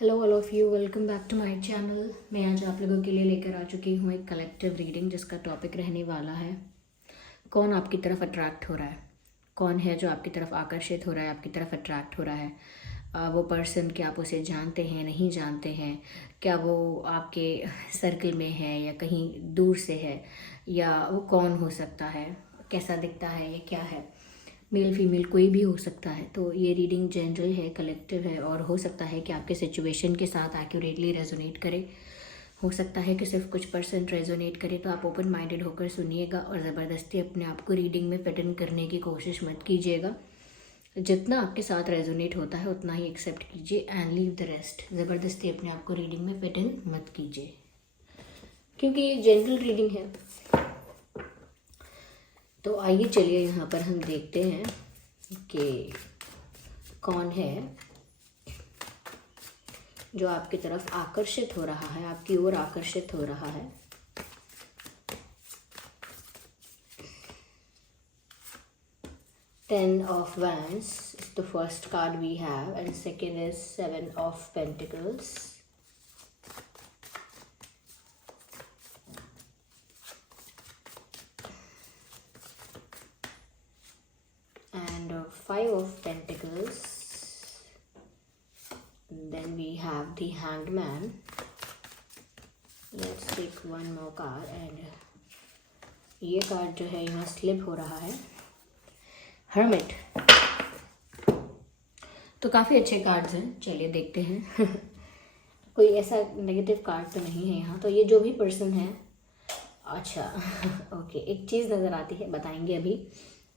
Hello all of you, welcome back to my channel. मैं आज आप लोगों के लिए लेकर आ चुकी हूँ एक कलेक्टिव रीडिंग जिसका टॉपिक रहने वाला है कौन आपकी तरफ अट्रैक्ट हो रहा है। कौन है जो आपकी तरफ आकर्षित हो रहा है, आपकी तरफ अट्रैक्ट हो रहा है। वो पर्सन, क्या आप उसे जानते हैं, नहीं जानते हैं, क्या वो आपके सर्कल में है या कहीं दूर से है, या वो कौन हो सकता है, कैसा दिखता है, ये क्या है। मेल फीमेल कोई भी हो सकता है। तो ये रीडिंग जनरल है, कलेक्टिव है, और हो सकता है कि आपके सिचुएशन के साथ एक्यूरेटली रेजोनेट करे। हो सकता है कि सिर्फ कुछ परसेंट रेजोनेट करे। तो आप ओपन माइंडेड होकर सुनिएगा और ज़बरदस्ती अपने आप को रीडिंग में फिट इन करने की कोशिश मत कीजिएगा। जितना आपके साथ रेजोनेट होता है उतना ही एक्सेप्ट कीजिए एंड लीव द रेस्ट। ज़बरदस्ती अपने आप को रीडिंग में फिट इन मत कीजिए, क्योंकि ये जनरल रीडिंग है। तो आइए चलिए यहाँ पर हम देखते हैं कि कौन है जो आपकी तरफ आकर्षित हो रहा है, आपकी ओर आकर्षित हो रहा है। Ten of Wands is the first card we have, and second is Seven of Pentacles. And Five of Pentacles. Then we have the Hanged Man. Let's take one more card, and ये card जो है यहाँ slip हो रहा है, hermit. तो काफ़ी अच्छे कार्ड्स हैं, चलिए देखते हैं। कोई ऐसा नेगेटिव कार्ड तो नहीं है यहाँ। तो ये जो भी पर्सन है, अच्छा ओके, एक चीज़ नज़र आती है, बताएंगे अभी।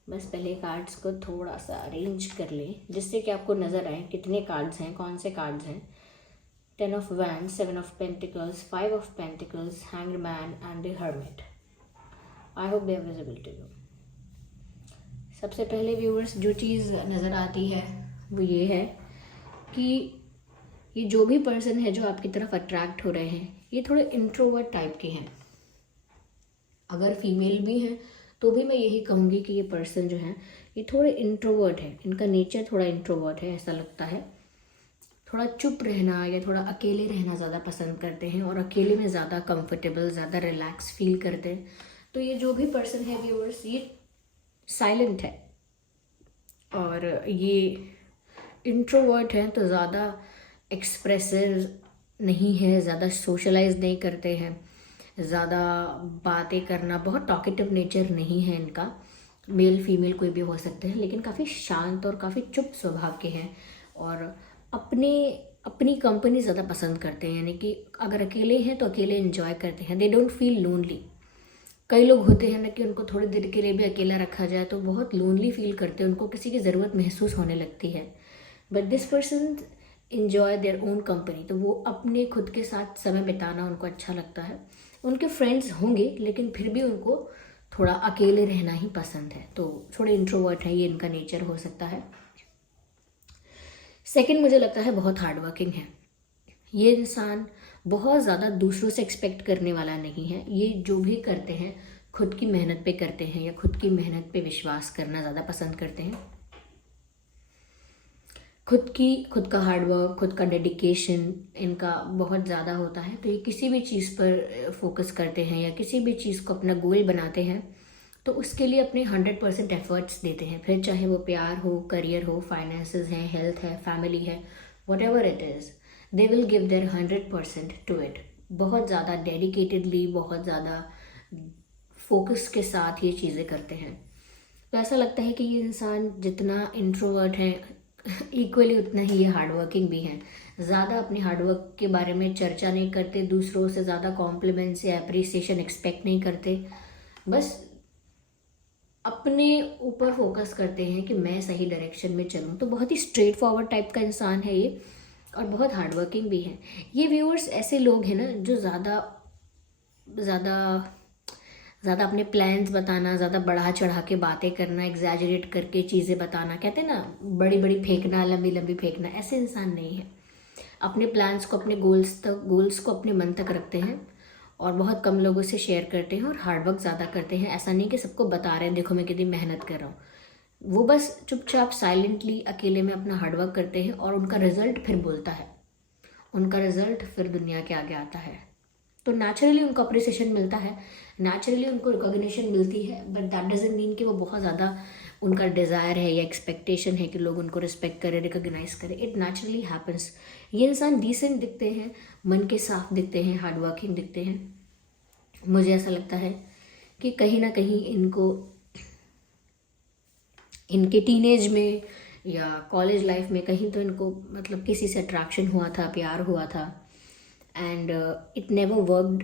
बस पहले कार्ड्स को थोड़ा सा अरेंज कर लें जिससे कि आपको नज़र आए कितने कार्ड्स हैं, कौन से कार्ड्स हैं। 10 of Wands, 7 of Pentacles, 5 of Pentacles, Hanged Man and the Hermit. I hope they are visible to you. सबसे पहले व्यूअर्स जो चीज़ नज़र आती है वो ये है कि ये जो भी पर्सन है जो आपकी तरफ अट्रैक्ट हो रहे हैं, ये थोड़े इंट्रोवर्ट टाइप के हैं। अगर फीमेल भी हैं तो भी मैं यही कहूँगी कि ये पर्सन जो है ये थोड़े इंट्रोवर्ट है। इनका नेचर थोड़ा इंट्रोवर्ट है, ऐसा लगता है। थोड़ा चुप रहना या थोड़ा अकेले रहना ज़्यादा पसंद करते हैं और अकेले में ज़्यादा कंफर्टेबल, ज़्यादा रिलैक्स फील करते हैं। तो ये जो भी पर्सन है व्यूअर्स, ये साइलेंट है और ये इंट्रोवर्ट हैं, तो ज़्यादा एक्सप्रेसिव नहीं है, ज़्यादा सोशलाइज नहीं करते हैं, ज़्यादा बातें करना, बहुत टॉकेटिव नेचर नहीं है इनका। मेल फीमेल कोई भी हो सकते हैं, लेकिन काफ़ी शांत और काफ़ी चुप स्वभाव के हैं और अपनी कंपनी ज़्यादा पसंद करते हैं। यानी कि अगर अकेले हैं तो अकेले एंजॉय करते हैं। They don't feel lonely. कई लोग होते हैं ना कि उनको थोड़ी देर के लिए भी अकेला रखा जाए तो बहुत लोनली फील करते हैं, उनको किसी की ज़रूरत महसूस होने लगती है। But this person enjoy their own company. तो वो अपने खुद के साथ समय बिताना उनको अच्छा लगता है। उनके फ्रेंड्स होंगे लेकिन फिर भी उनको थोड़ा अकेले रहना ही पसंद है। तो थोड़े इंट्रोवर्ट है, ये इनका नेचर हो सकता है। सेकंड, मुझे लगता है बहुत हार्ड वर्किंग है। ये इंसान बहुत ज़्यादा दूसरों से एक्सपेक्ट करने वाला नहीं है। ये जो भी करते हैं खुद की मेहनत पे करते हैं या खुद की मेहनत पे विश्वास करना ज़्यादा पसंद करते हैं। खुद का हार्डवर्क, खुद का डेडिकेशन इनका बहुत ज़्यादा होता है। तो ये किसी भी चीज़ पर फोकस करते हैं या किसी भी चीज़ को अपना गोल बनाते हैं तो उसके लिए अपने 100% एफर्ट्स देते हैं। फिर चाहे वो प्यार हो, करियर हो, फाइनेंसेस हैं, हेल्थ है, फैमिली है, whatever it is, they will give their 100% to it. बहुत ज़्यादा डेडिकेटेडली, बहुत ज़्यादा फोकस के साथ ये चीज़ें करते हैं। तो ऐसा लगता है कि ये इंसान जितना इंट्रोवर्ट है इक्वली उतना ही ये हार्डवर्किंग भी हैं। ज़्यादा अपने हार्डवर्क के बारे में चर्चा नहीं करते, दूसरों से ज़्यादा कॉम्प्लीमेंट्स या अप्रिसिएशन एक्सपेक्ट नहीं करते, बस अपने ऊपर फोकस करते हैं कि मैं सही डायरेक्शन में चलूँ। तो बहुत ही स्ट्रेट फॉरवर्ड टाइप का इंसान है ये और बहुत हार्डवर्किंग भी है। ये व्यूअर्स ऐसे लोग हैं ना जो ज़्यादा ज़्यादा ज़्यादा अपने प्लान्स बताना, ज़्यादा बढ़ा चढ़ा के बातें करना, एग्जैजरेट करके चीज़ें बताना, कहते हैं ना बड़ी बड़ी फेंकना, लंबी लंबी फेंकना, ऐसे इंसान नहीं है। अपने प्लान्स को, अपने गोल्स को अपने मन तक रखते हैं और बहुत कम लोगों से शेयर करते हैं और हार्डवर्क ज़्यादा करते हैं। ऐसा नहीं कि सबको बता रहे हैं देखो मैं कितनी मेहनत कर रहा हूँ। वो बस चुपचाप साइलेंटली अकेले में अपना हार्डवर्क करते हैं और उनका रिजल्ट फिर बोलता है। उनका रिजल्ट फिर दुनिया के आगे आता है। तो नेचुरली उनको अप्रिसिएशन मिलता है, नेचुरली उनको रिकॉग्निशन मिलती है, बट दैट डजंट मीन कि वो बहुत ज़्यादा उनका डिज़ायर है या एक्सपेक्टेशन है कि लोग उनको रिस्पेक्ट करें, रिकॉग्नाइज करें। It naturally happens. ये इंसान डिसेंट दिखते हैं, मन के साफ दिखते हैं, हार्ड वर्किंग दिखते हैं। मुझे ऐसा लगता है कि कहीं ना कहीं इनको इनके टीनेज में या कॉलेज लाइफ में कहीं तो इनको मतलब किसी से अट्रैक्शन हुआ था, प्यार हुआ था, एंड इट नेवर वर्कड।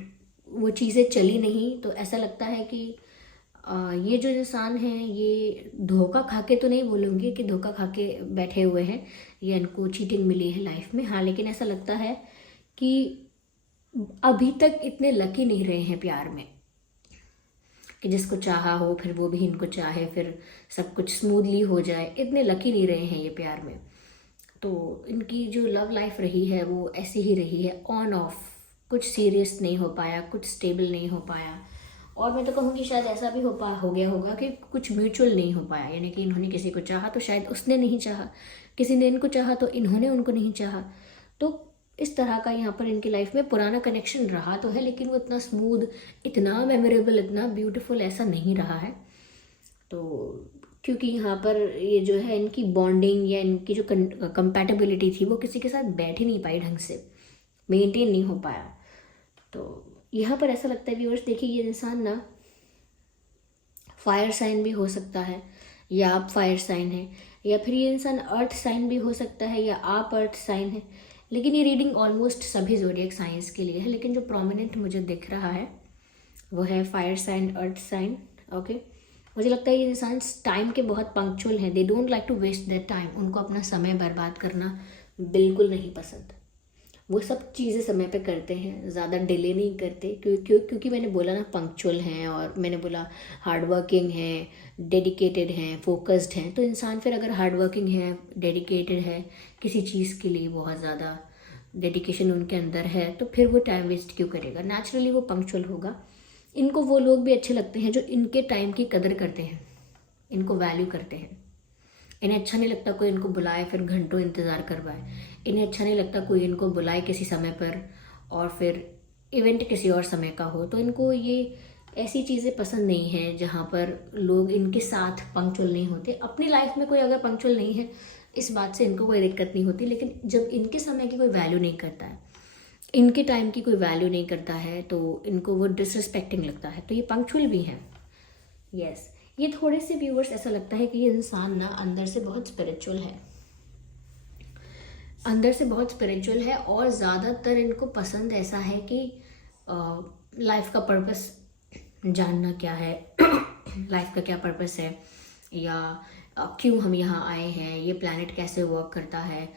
वो चीज़ें चली नहीं। तो ऐसा लगता है कि ये जो इंसान हैं ये धोखा खा के, तो नहीं बोलूँगी कि धोखा खा के बैठे हुए हैं या इनको चीटिंग मिली है लाइफ में, हाँ, लेकिन ऐसा लगता है कि अभी तक इतने लकी नहीं रहे हैं प्यार में कि जिसको चाहा हो फिर वो भी इनको चाहे, फिर सब कुछ स्मूथली हो जाए। इतने लकी नहीं रहे हैं ये प्यार में। तो इनकी जो लव लाइफ रही है वो ऐसी ही रही है, ऑन ऑफ, कुछ सीरियस नहीं हो पाया, कुछ स्टेबल नहीं हो पाया। और मैं तो कहूँगी शायद ऐसा भी हो गया होगा कि कुछ म्यूचुअल नहीं हो पाया, यानी कि इन्होंने किसी को चाहा तो शायद उसने नहीं चाहा, किसी ने इनको चाहा तो इन्होंने उनको नहीं चाहा। तो इस तरह का यहाँ पर इनकी लाइफ में पुराना कनेक्शन रहा तो है, लेकिन वो इतना स्मूथ, इतना मेमोरेबल, इतना ब्यूटीफुल ऐसा नहीं रहा है। तो क्योंकि यहाँ पर ये जो है इनकी बॉन्डिंग या इनकी जो कंपैटिबिलिटी थी वो किसी के साथ बैठ ही नहीं पाई, ढंग से मेंटेन नहीं हो पाया। तो यहाँ पर ऐसा लगता है व्यूअर्स, देखिए ये इंसान ना फायर साइन भी हो सकता है या आप फायर साइन है, या फिर ये इंसान अर्थ साइन भी हो सकता है या आप अर्थ साइन है। लेकिन ये रीडिंग ऑलमोस्ट सभी ज़ोडिएक साइंस के लिए है, लेकिन जो प्रोमिनेंट मुझे दिख रहा है वो है fire sign, earth sign. Okay, मुझे लगता है ये इंसान टाइम के बहुत पंक्चुअल हैं। They don't like to waste their time. उनको अपना समय बर्बाद करना बिल्कुल नहीं पसंद। वो सब चीज़ें समय पे करते हैं, ज़्यादा डिले नहीं करते। क्योंकि मैंने बोला ना पंक्चुअल हैं, और मैंने बोला हार्ड वर्किंग हैं, डेडिकेटेड हैं, फोकस्ड हैं। तो इंसान फिर अगर हार्ड वर्किंग है, डेडिकेटेड है, किसी चीज़ के लिए बहुत ज़्यादा डेडिकेशन उनके अंदर है, तो फिर वो टाइम वेस्ट क्यों करेगा? नेचुरली वो पंक्चुअल होगा। इनको वो लोग भी अच्छे लगते हैं जो इनके टाइम की कदर करते हैं, इनको वैल्यू करते हैं। इन्हें अच्छा नहीं लगता कोई इनको बुलाए फिर घंटों इंतज़ार करवाए। इन्हें अच्छा नहीं लगता कोई इनको बुलाए किसी समय पर और फिर इवेंट किसी और समय का हो। तो इनको ये ऐसी चीज़ें पसंद नहीं हैं जहाँ पर लोग इनके साथ पंक्चुअल नहीं होते। अपनी लाइफ में कोई अगर पंक्चुअल नहीं है, इस बात से इनको कोई दिक्कत नहीं होती, लेकिन जब इनके समय की कोई वैल्यू नहीं करता है, इनके टाइम की कोई वैल्यू नहीं करता है, तो इनको वो डिसरिस्पेक्टिंग लगता है। तो ये पंक्चुअल भी हैं। यस, ये थोड़े से व्यूअर्स ऐसा लगता है कि ये इंसान ना अंदर से बहुत स्पिरिचुअल है, अंदर से बहुत स्पिरिचुअल है, और ज़्यादातर इनको पसंद ऐसा है कि लाइफ का पर्पस जानना क्या है, लाइफ का क्या पर्पस है, या क्यों हम यहाँ आए हैं, ये प्लैनेट कैसे वर्क करता है,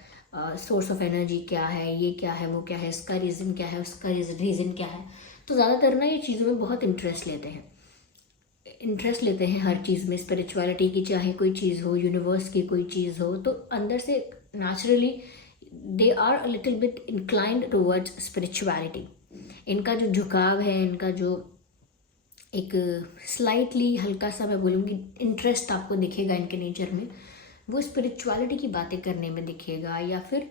सोर्स ऑफ एनर्जी क्या है, ये क्या है, वो क्या है, इसका रीज़न क्या है, उसका रीज़न क्या है। तो ज़्यादातर ना ये चीज़ों में बहुत इंटरेस्ट लेते हैं हर चीज़ में। स्पिरिचुअलिटी की चाहे कोई चीज़ हो, यूनिवर्स की कोई चीज़ हो, तो अंदर से naturally they are a little bit inclined towards spirituality. इनका जो झुकाव है, इनका जो एक स्लाइटली हल्का सा मैं बोलूँगी इंटरेस्ट आपको दिखेगा इनके नेचर में, वो स्पिरिचुअलिटी की बातें करने में दिखेगा, या फिर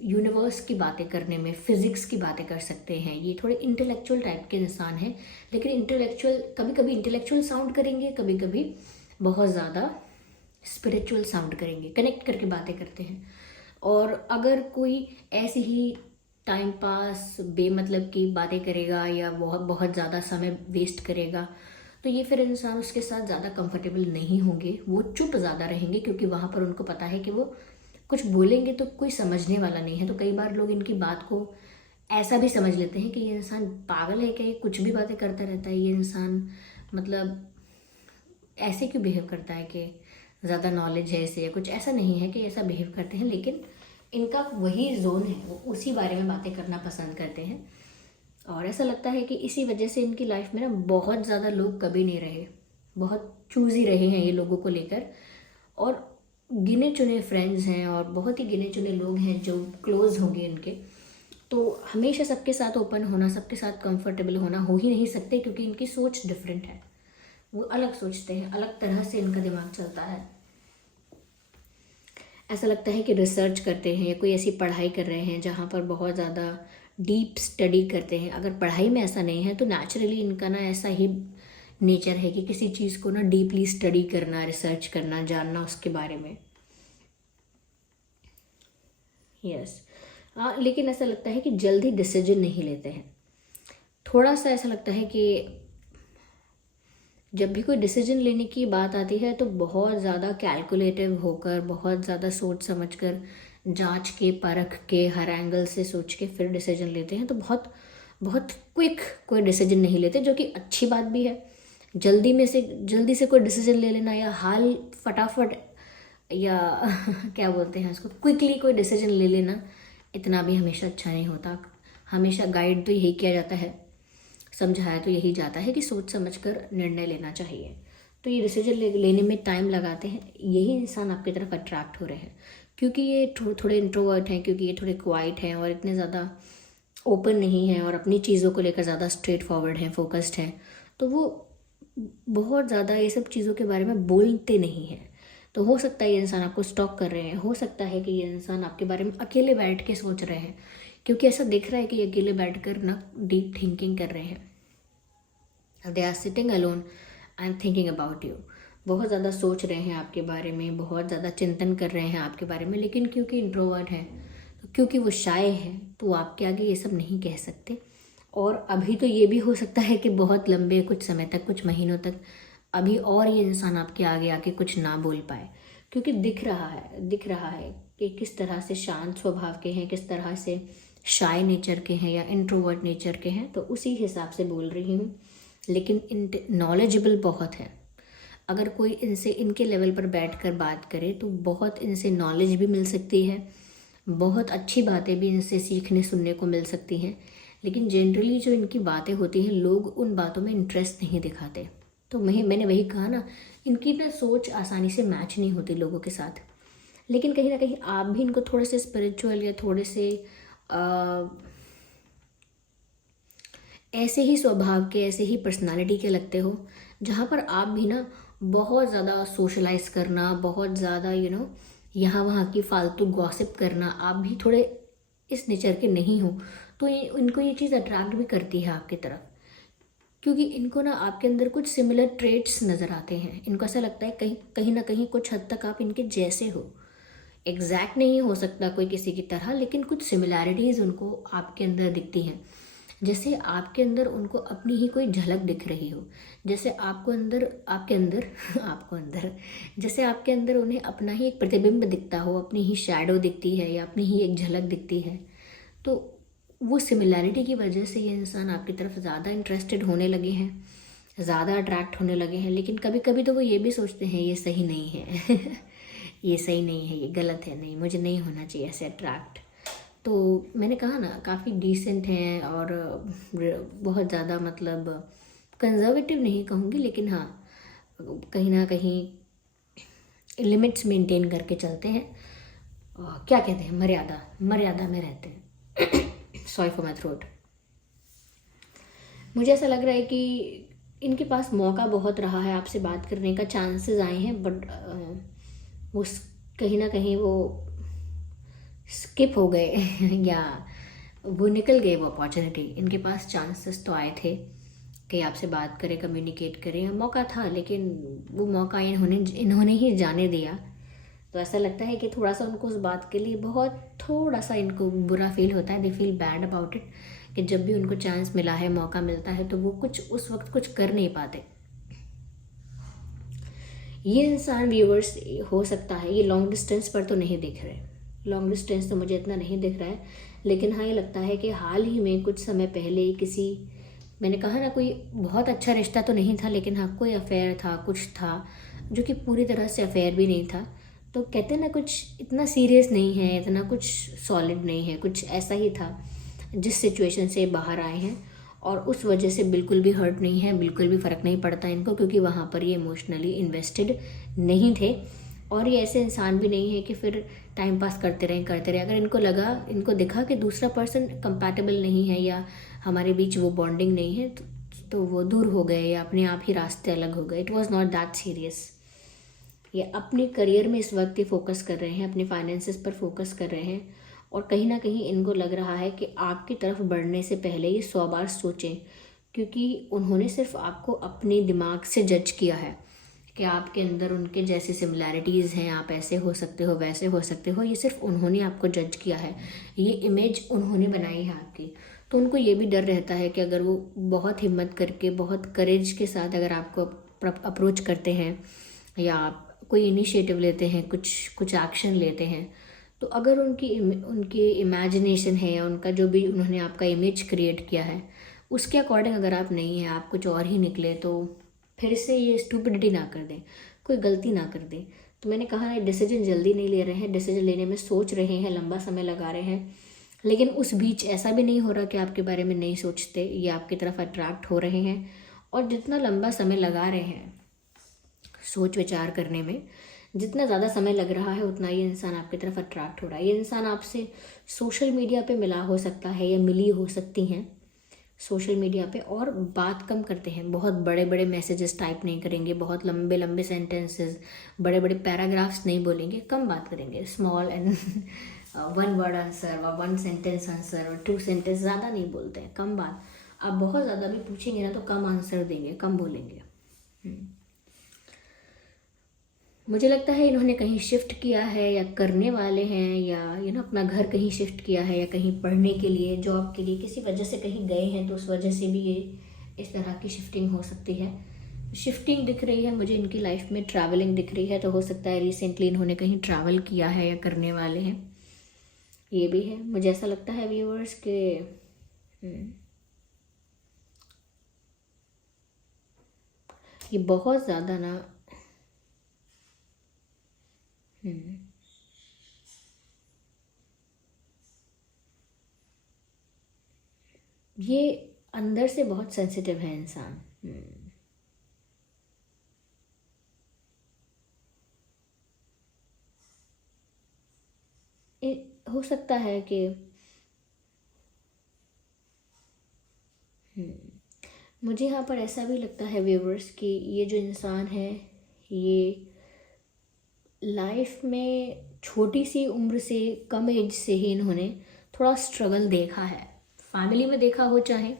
यूनिवर्स की बातें करने में, फिज़िक्स की बातें कर सकते हैं। ये थोड़े इंटेलेक्चुअल टाइप के इंसान हैं, लेकिन इंटेलेक्चुअल कभी कभी इंटेलेक्चुअल साउंड करेंगे, कभी कभी बहुत ज़्यादा स्पिरिचुअल साउंड करेंगे, कनेक्ट करके बातें करते हैं। और अगर कोई ऐसी ही टाइम पास बेमतलब की बातें करेगा या बहुत बहुत ज़्यादा समय वेस्ट करेगा, तो ये फिर इंसान उसके साथ ज़्यादा कंफर्टेबल नहीं होंगे। वो चुप ज़्यादा रहेंगे, क्योंकि वहाँ पर उनको पता है कि वो कुछ बोलेंगे तो कोई समझने वाला नहीं है। तो कई बार लोग इनकी बात को ऐसा भी समझ लेते हैं कि ये इंसान पागल है क्या, ये कुछ भी बातें करता रहता है, ये इंसान मतलब ऐसे क्यों बिहेव करता है कि ज़्यादा नॉलेज है इसे, या कुछ ऐसा नहीं है कि ऐसा बिहेव करते हैं, लेकिन इनका वही जोन है, वो उसी बारे में बातें करना पसंद करते हैं। और ऐसा लगता है कि इसी वजह से इनकी लाइफ में ना बहुत ज़्यादा लोग कभी नहीं रहे, बहुत चूज़ी रहे हैं ये लोगों को लेकर, और गिने चुने फ्रेंड्स हैं और बहुत ही गिने चुने लोग हैं जो क्लोज होंगे इनके। तो हमेशा सबके साथ ओपन होना, सबके साथ कंफर्टेबल होना हो ही नहीं सकते, क्योंकि इनकी सोच डिफरेंट है, वो अलग सोचते हैं, अलग तरह से इनका दिमाग चलता है। ऐसा लगता है कि रिसर्च करते हैं या कोई ऐसी पढ़ाई कर रहे हैं जहाँ पर बहुत ज़्यादा डीप स्टडी करते हैं। अगर पढ़ाई में ऐसा नहीं है तो नेचुरली इनका ना ऐसा ही नेचर है कि किसी चीज़ को ना डीपली स्टडी करना, रिसर्च करना, जानना उसके बारे में। यस। लेकिन ऐसा लगता है कि जल्दी डिसीजन नहीं लेते हैं। थोड़ा सा ऐसा लगता है कि जब भी कोई डिसीजन लेने की बात आती है तो बहुत ज़्यादा कैलकुलेटिव होकर, बहुत ज़्यादा सोच समझ कर, जांच के, परख के, हर एंगल से सोच के फिर डिसीजन लेते हैं। तो बहुत बहुत क्विक कोई डिसीजन नहीं लेते, जो कि अच्छी बात भी है। जल्दी से कोई डिसीजन ले लेना या हाल फटाफट या क्या बोलते हैं उसको, क्विकली कोई डिसीजन ले लेना, इतना भी हमेशा अच्छा नहीं होता। हमेशा गाइड तो यही किया जाता है, समझाया तो यही जाता है कि सोच समझकर निर्णय लेना चाहिए। तो ये डिसीजन लेने में टाइम लगाते हैं, यही इंसान आपकी तरफ अट्रैक्ट हो रहे हैं, क्योंकि ये थोड़े इंट्रोवर्ट हैं, क्योंकि ये थोड़े क्वाइट हैं और इतने ज़्यादा ओपन नहीं हैं और अपनी चीज़ों को लेकर ज़्यादा स्ट्रेट फॉरवर्ड हैं, फोकस्ड हैं। तो वो बहुत ज़्यादा ये सब चीज़ों के बारे में बोलते नहीं हैं। तो हो सकता है ये इंसान आपको स्टॉक कर रहे हैं, हो सकता है कि ये इंसान आपके बारे में अकेले बैठ के सोच रहे हैं, क्योंकि ऐसा दिख रहा है कि ये अकेले बैठ कर ना डीप थिंकिंग कर रहे हैं। They are sitting alone and thinking about you. बहुत ज़्यादा सोच रहे हैं आपके बारे में, बहुत ज़्यादा चिंतन कर रहे हैं आपके बारे में, लेकिन क्योंकि इंट्रोवर्ट है, तो क्योंकि वो शाय है, तो वो आपके आगे ये सब नहीं कह सकते। और अभी तो ये भी हो सकता है कि बहुत लंबे कुछ समय तक, कुछ महीनों तक अभी और ये इंसान आपके आगे आके कुछ ना बोल पाए, क्योंकि दिख रहा है कि किस तरह से शांत स्वभाव के हैं, किस तरह से शाय नेचर के हैं या इंट्रोवर्ट नेचर के हैं। तो उसी हिसाब से बोल रही हूँ। लेकिन नॉलेजेबल बहुत है। अगर कोई इनसे इनके लेवल पर बैठकर बात करे तो बहुत इनसे नॉलेज भी मिल सकती है, बहुत अच्छी बातें भी इनसे सीखने सुनने को मिल सकती हैं। लेकिन जनरली जो इनकी बातें होती हैं, लोग उन बातों में इंटरेस्ट नहीं दिखाते। तो मैंने वही कहा ना, इनकी ना सोच आसानी से मैच नहीं होती लोगों के साथ। लेकिन कहीं ना कहीं आप भी इनको थोड़े से स्पिरिचुअल या थोड़े से ऐसे ही स्वभाव के, ऐसे ही पर्सनालिटी के लगते हो, जहाँ पर आप भी ना बहुत ज़्यादा सोशलाइज करना, बहुत ज़्यादा यहाँ वहाँ की फालतू गॉसिप करना, आप भी थोड़े इस नेचर के नहीं हो। तो इनको ये चीज़ अट्रैक्ट भी करती है आपकी तरफ, क्योंकि इनको ना आपके अंदर कुछ सिमिलर ट्रेट्स नज़र आते हैं। इनको ऐसा लगता है कहीं ना कहीं कुछ हद तक आप इनके जैसे हो। एग्जैक्ट नहीं हो सकता कोई किसी की तरह, लेकिन कुछ सिमिलैरिटीज़ उनको आपके अंदर दिखती हैं। जैसे आपके अंदर उनको अपनी ही कोई झलक दिख रही हो, जैसे आपके अंदर जैसे आपके अंदर उन्हें अपना ही एक प्रतिबिंब दिखता हो, अपनी ही शैडो दिखती है या अपनी ही एक झलक दिखती है। तो वो सिमिलैरिटी की वजह से ये इंसान आपकी तरफ ज़्यादा इंटरेस्टेड होने लगे हैं, ज़्यादा अट्रैक्ट होने लगे हैं। लेकिन कभी कभी तो वो ये भी सोचते हैं ये सही नहीं है ये सही नहीं है, ये गलत है, नहीं मुझे नहीं होना चाहिए ऐसे अट्रैक्ट। तो मैंने कहा ना, काफ़ी डिसेंट हैं और बहुत ज़्यादा मतलब कंजर्वेटिव नहीं कहूँगी, लेकिन हाँ कहीं ना कहीं लिमिट्स मेंटेन करके चलते हैं। क्या कहते हैं, मर्यादा में रहते हैं सॉरी फॉर माई थ्रोट। मुझे ऐसा लग रहा है कि इनके पास मौका बहुत रहा है, आपसे बात करने का चांसेस आए हैं, बट वो कहीं ना कहीं वो स्किप हो गए या वो निकल गए वो अपॉर्चुनिटी। इनके पास चांसेस तो आए थे कि आपसे बात करें, कम्युनिकेट करें, मौका था, लेकिन वो मौका इन्होंने ही जाने दिया। तो ऐसा लगता है कि थोड़ा सा उनको उस बात के लिए थोड़ा सा इनको बुरा फील होता है। They feel bad about it, कि जब भी उनको चांस मिला है, मौका मिलता है, तो वो उस वक्त कुछ कर नहीं पाते। ये इंसान व्यूअर्स हो सकता है ये लॉन्ग डिस्टेंस पर तो नहीं दिख रहे, लॉन्ग डिस्टेंस तो मुझे इतना नहीं दिख रहा है, लेकिन हाँ ये लगता है कि हाल ही में कुछ समय पहले मैंने कहा ना, कोई बहुत अच्छा रिश्ता तो नहीं था, लेकिन हाँ कोई अफेयर था, कुछ था जो कि पूरी तरह से अफेयर भी नहीं था। तो कहते हैं ना, कुछ इतना सीरियस नहीं है, इतना कुछ सॉलिड नहीं है, कुछ ऐसा ही था जिस सिचुएशन से बाहर आए हैं, और उस वजह से बिल्कुल भी हर्ट नहीं है, बिल्कुल भी फ़र्क नहीं पड़ता इनको, क्योंकि वहाँ पर ये इमोशनली इन्वेस्टेड नहीं थे। और ये ऐसे इंसान भी नहीं है कि फिर टाइम पास करते रहे। अगर इनको दिखा कि दूसरा पर्सन कंपैटिबल नहीं है या हमारे बीच वो बॉन्डिंग नहीं है, तो वो दूर हो गए या अपने आप ही रास्ते अलग हो गए। It was not that serious. ये अपने करियर में इस वक्त ये फोकस कर रहे हैं, अपने फाइनेंसेस पर फोकस कर रहे हैं। और कहीं ना कहीं इनको लग रहा है कि आपकी तरफ बढ़ने से पहले ये 100 बार सोचें, क्योंकि उन्होंने सिर्फ आपको अपने दिमाग से जज किया है कि आपके अंदर उनके जैसी सिमिलैरिटीज़ हैं, आप ऐसे हो सकते हो, वैसे हो सकते हो। ये सिर्फ उन्होंने आपको जज किया है, ये इमेज उन्होंने बनाई है आपकी। तो उनको ये भी डर रहता है कि अगर वो बहुत हिम्मत करके, बहुत करेज के साथ अगर आपको अप्रोच करते हैं या आप कोई इनिशिएटिव लेते हैं, कुछ एक्शन लेते हैं, तो अगर उनकी इमेजिनेशन है या उनका जो भी उन्होंने आपका इमेज क्रिएट किया है उसके अकॉर्डिंग अगर आप नहीं हैं, आप कुछ और ही निकले, तो फिर से ये स्टूपिडिटी ना कर दें, कोई गलती ना कर दें। तो मैंने कहा है डिसीजन जल्दी नहीं ले रहे हैं, डिसीजन लेने में सोच रहे हैं, लंबा समय लगा रहे हैं, लेकिन उस बीच ऐसा भी नहीं हो रहा कि आपके बारे में नहीं सोचते, ये आपकी तरफ अट्रैक्ट हो रहे हैं। और जितना लंबा समय लगा रहे हैं सोच विचार करने में, जितना ज़्यादा समय लग रहा है उतना ये इंसान आपकी तरफ अट्रैक्ट हो रहा है। ये इंसान आपसे सोशल मीडिया पे मिला हो सकता है या मिली हो सकती हैं सोशल मीडिया पे, और बात कम करते हैं, बहुत बड़े बड़े मैसेजेस टाइप नहीं करेंगे, बहुत लंबे लंबे सेंटेंसेस, बड़े बड़े पैराग्राफ्स नहीं बोलेंगे, कम बात करेंगे, स्मॉल एंड 1 वर्ड आंसर और 1 सेंटेंस आंसर और 2 सेंटेंस, ज़्यादा नहीं बोलते हैं, कम बात। आप बहुत ज़्यादा भी पूछेंगे ना तो कम आंसर देंगे, कम बोलेंगे। मुझे लगता है इन्होंने कहीं शिफ्ट किया है या करने वाले हैं, या अपना घर कहीं शिफ्ट किया है, या कहीं पढ़ने के लिए, जॉब के लिए किसी वजह से कहीं गए हैं, तो उस वजह से भी ये इस तरह की शिफ्टिंग हो सकती है। शिफ्टिंग दिख रही है मुझे इनकी लाइफ में, ट्रैवलिंग दिख रही है, तो हो सकता है रिसेंटली इन्होंने कहीं ट्रैवल किया है या करने वाले हैं, ये भी है। मुझे ऐसा लगता है व्यूअर्स के ये बहुत ज़्यादा ना ये अंदर से बहुत सेंसिटिव है इंसान। हो सकता है कि मुझे यहाँ पर ऐसा भी लगता है व्यूवर्स कि ये जो इंसान है ये लाइफ में छोटी सी उम्र से, कम एज से ही इन्होंने थोड़ा स्ट्रगल देखा है। फैमिली में देखा हो, चाहे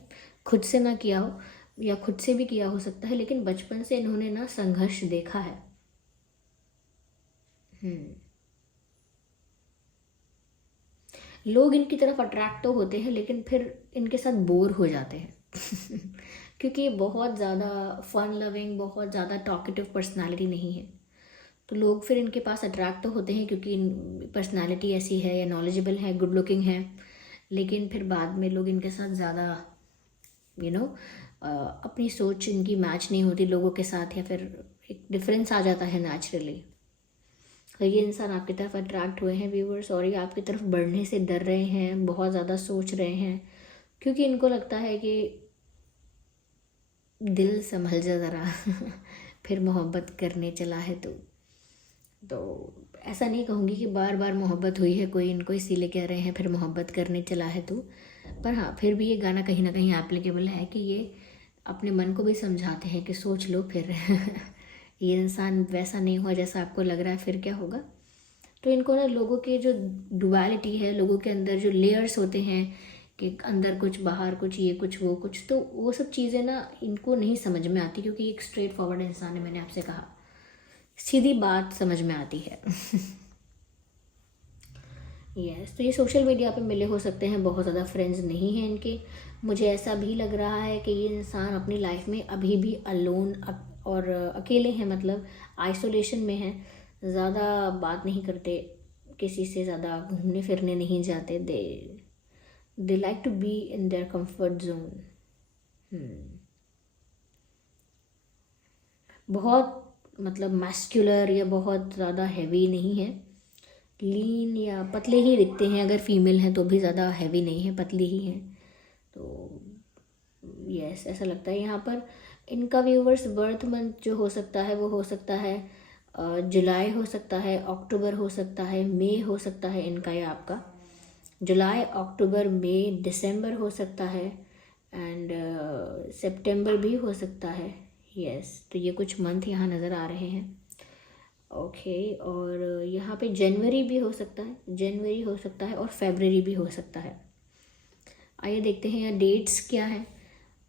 खुद से ना किया हो या खुद से भी किया हो सकता है, लेकिन बचपन से इन्होंने ना संघर्ष देखा है। लोग इनकी तरफ अट्रैक्ट तो होते हैं लेकिन फिर इनके साथ बोर हो जाते हैं क्योंकि ये बहुत ज़्यादा फन लविंग, बहुत ज़्यादा टॉकेटिव पर्सनालिटी नहीं है। तो लोग फिर इनके पास अट्रैक्ट तो होते हैं क्योंकि पर्सनालिटी ऐसी है या नॉलेजेबल है, गुड लुकिंग है, लेकिन फिर बाद में लोग इनके साथ ज़्यादा अपनी सोच इनकी मैच नहीं होती लोगों के साथ, या फिर एक डिफरेंस आ जाता है नेचुरली। तो ये इंसान आपकी तरफ अट्रैक्ट हुए हैं व्यूवर्स, और ये आपकी तरफ बढ़ने से डर रहे हैं, बहुत ज़्यादा सोच रहे हैं, क्योंकि इनको लगता है कि दिल संभल जा ज़रा फिर मोहब्बत करने चला है तो ऐसा नहीं कहूँगी कि बार बार मोहब्बत हुई है कोई इनको इसीलिए कह रहे हैं फिर मोहब्बत करने चला है तो, पर हाँ फिर भी ये गाना कहीं ना कहीं एप्लीकेबल है कि ये अपने मन को भी समझाते हैं कि सोच लो फिर ये इंसान वैसा नहीं हुआ जैसा आपको लग रहा है, फिर क्या होगा। तो इनको ना लोगों के जो डुअलिटी है, लोगों के अंदर जो लेयर्स होते हैं कि अंदर कुछ बाहर कुछ, ये कुछ वो कुछ, तो वो सब चीज़ें ना इनको नहीं समझ में आती, क्योंकि एक स्ट्रेट फॉरवर्ड इंसान है, मैंने आपसे कहा सीधी बात समझ में आती है यस तो ये सोशल मीडिया पे मिले हो सकते हैं, बहुत ज़्यादा फ्रेंड्स नहीं हैं इनके। मुझे ऐसा भी लग रहा है कि ये इंसान अपनी लाइफ में अभी भी अलोन और अकेले हैं, मतलब आइसोलेशन में हैं, ज़्यादा बात नहीं करते किसी से, ज़्यादा घूमने फिरने नहीं जाते, they like to be in their comfort zone. बहुत मतलब मैस्कुलर या बहुत ज़्यादा हैवी नहीं है, लीन या पतले ही दिखते हैं, अगर फीमेल हैं तो भी ज़्यादा हैवी नहीं है, पतली ही हैं। तो यस ऐसा लगता है यहाँ पर इनका व्यूवर्स बर्थ मंथ जो हो सकता है वो हो सकता है जुलाई हो सकता है, अक्टूबर हो सकता है, मई हो सकता है इनका या आपका। जुलाई, अक्टूबर, मई, दिसंबर हो सकता है, एंड सितंबर भी हो सकता है। यस तो ये कुछ मंथ यहाँ नज़र आ रहे हैं। ओके, और यहाँ पे जनवरी भी हो सकता है, जनवरी हो सकता है और फरवरी भी हो सकता है। आइए देखते हैं यहाँ डेट्स क्या है।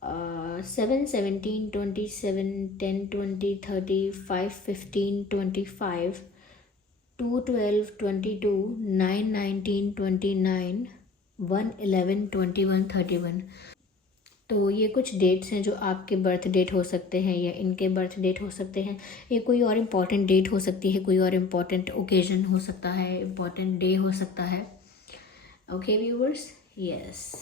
7, 17, 27, 10, 20, 30, 5, 15, 25, 2, 12, 22, 9, 19, 29, 1, 11, 21, 31। तो ये कुछ डेट्स हैं जो आपके बर्थ डेट हो सकते हैं या इनके बर्थ डेट हो सकते हैं। ये कोई और इम्पॉर्टेंट डेट हो सकती है, कोई और इम्पॉर्टेंट ओकेजन हो सकता है, इम्पॉर्टेंट डे हो सकता है। Okay viewers, yes.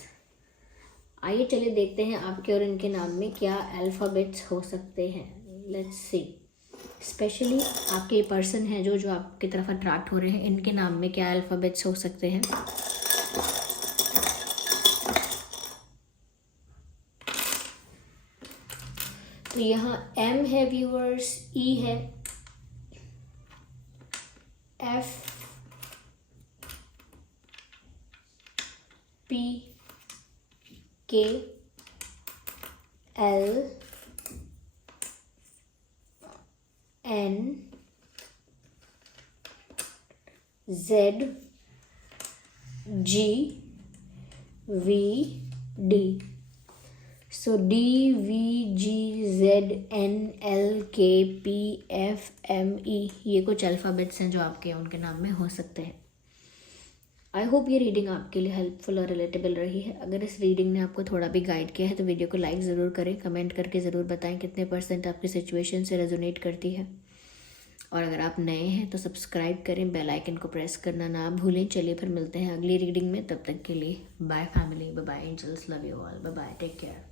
आइए चलिए देखते हैं आपके और इनके नाम में क्या अल्फ़ाबेट्स हो सकते हैं। Let's see. स्पेशली आपके पर्सन हैं जो आपकी तरफ अट्रैक्ट हो रहे हैं, इनके नाम में क्या अल्फ़ाबेट्स हो सकते हैं। तो यहाँ M है व्यूअर्स, E है, F, P, K, L, N, Z, G, V, D। सो D, V, G, Z, N, L, K, P, F, M, E, ये कुछ अल्फ़ाबेट्स हैं जो आपके उनके नाम में हो सकते हैं। आई होप ये रीडिंग आपके लिए हेल्पफुल और रिलेटेबल रही है। अगर इस रीडिंग ने आपको थोड़ा भी गाइड किया है तो वीडियो को लाइक ज़रूर करें, कमेंट करके ज़रूर बताएं कितने % आपकी सिचुएशन से रेजोनेट करती है। और अगर आप नए हैं तो सब्सक्राइब करें, बेल आइकन को प्रेस करना ना भूलें। चलिए फिर मिलते हैं अगली रीडिंग में, तब तक के लिए bye family, bye bye angels, love you all, bye bye, take care.